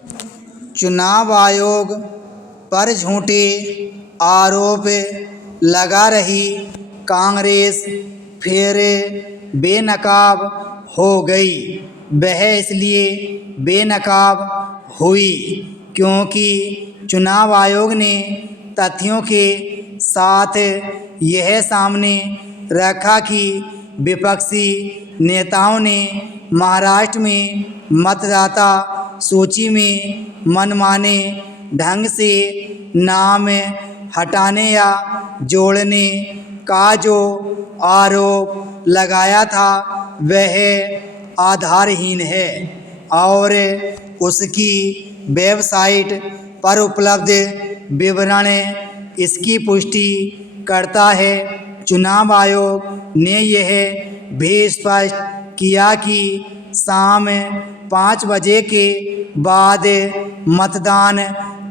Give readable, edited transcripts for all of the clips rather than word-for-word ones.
चुनाव आयोग पर झूठे आरोप लगा रही कांग्रेस फिर बेनकाब हो गई। वह इसलिए बेनकाब हुई क्योंकि चुनाव आयोग ने तथ्यों के साथ यह सामने रखा कि विपक्षी नेताओं ने महाराष्ट्र में मतदाता सूची में मनमाने ढंग से नाम हटाने या जोड़ने का जो आरोप लगाया था वह आधारहीन है और उसकी वेबसाइट पर उपलब्ध विवरण इसकी पुष्टि करता है। चुनाव आयोग ने यह भी स्पष्ट किया कि शाम 5 बजे के बाद मतदान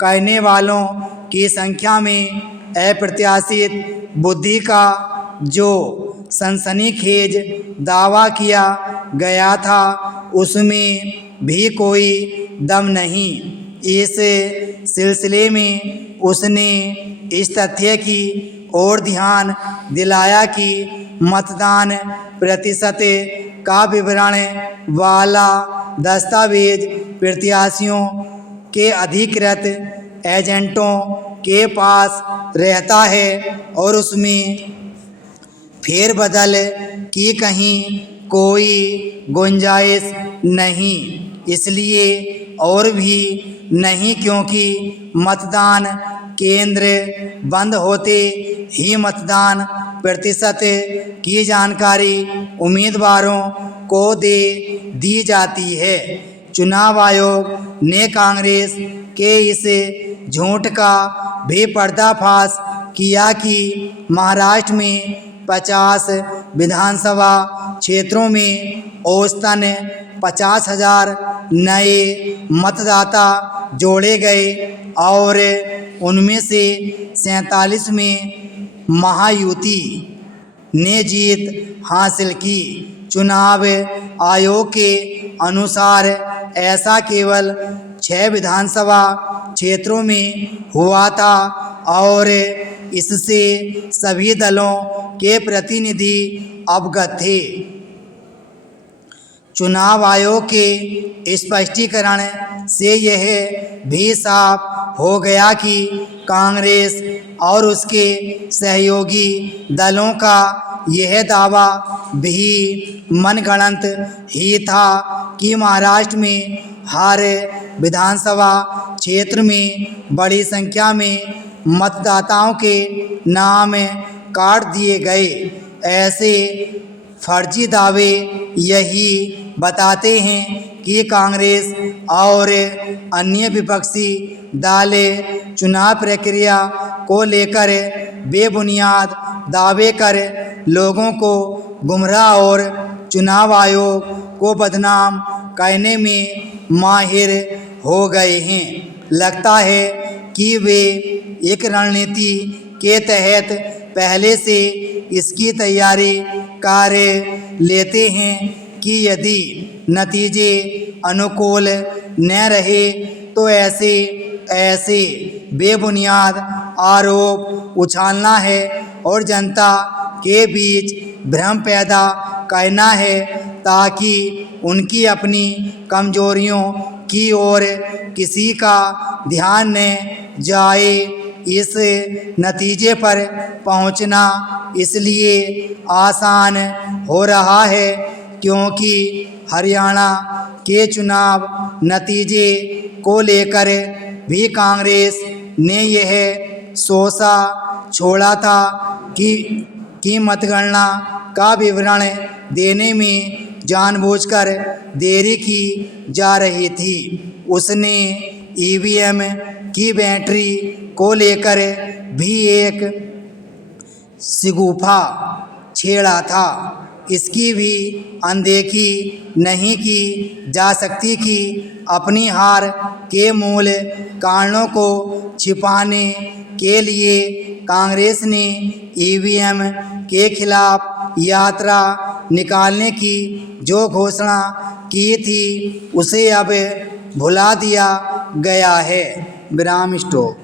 करने वालों की संख्या में अप्रत्याशित वृद्धि का जो सनसनीखेज दावा किया गया था उसमें भी कोई दम नहीं। इस सिलसिले में उसने इस तथ्य की ओर ध्यान दिलाया कि मतदान प्रतिशत का विवरण वाला दस्तावेज प्रत्याशियों के अधिकृत एजेंटों के पास रहता है और उसमें फेरबदल की कहीं कोई गुंजाइश नहीं। इसलिए और भी नहीं क्योंकि मतदान केंद्र बंद होते ही मतदान प्रतिशत की जानकारी उम्मीदवारों को दे दी जाती है। चुनाव आयोग ने कांग्रेस के इस झूठ का भी पर्दाफाश किया कि महाराष्ट्र में 50 विधानसभा क्षेत्रों में औसतन 50,000 नए मतदाता जोड़े गए और उनमें से 47 में महायुति ने जीत हासिल की। चुनाव आयोग के अनुसार ऐसा केवल 6 विधानसभा क्षेत्रों में हुआ था और इससे सभी दलों के प्रतिनिधि अवगत थे। चुनाव आयोग के स्पष्टीकरण से यह भी साफ हो गया कि कांग्रेस और उसके सहयोगी दलों का यह दावा भी मनगढ़ंत ही था कि महाराष्ट्र में हर विधानसभा क्षेत्र में बड़ी संख्या में मतदाताओं के नाम काट दिए गए। ऐसे फर्जी दावे यही बताते हैं कि कांग्रेस और अन्य विपक्षी दल चुनाव प्रक्रिया को लेकर बेबुनियाद दावे कर लोगों को गुमराह और चुनाव आयोग को बदनाम करने में माहिर हो गए हैं। लगता है कि वे एक रणनीति के तहत पहले से इसकी तैयारी कर लेते हैं कि यदि नतीजे अनुकूल न रहे तो ऐसे बेबुनियाद आरोप उछालना है और जनता के बीच भ्रम पैदा करना है ताकि उनकी अपनी कमजोरियों की ओर किसी का ध्यान न जाए। इस नतीजे पर पहुंचना इसलिए आसान हो रहा है क्योंकि हरियाणा के चुनाव नतीजे को लेकर भी कांग्रेस ने यह सोचा छोड़ा था कि मतगणना का विवरण देने में जानबूझकर देरी की जा रही थी। उसने ईवीएम की बैटरी को लेकर भी एक शिगुफा छेड़ा था। इसकी भी अनदेखी नहीं की जा सकती कि अपनी हार के मूल कारणों को छिपाने के लिए कांग्रेस ने ईवीएम के खिलाफ यात्रा निकालने की जो घोषणा की थी उसे अब भुला दिया गया है। विराम स्टॉप।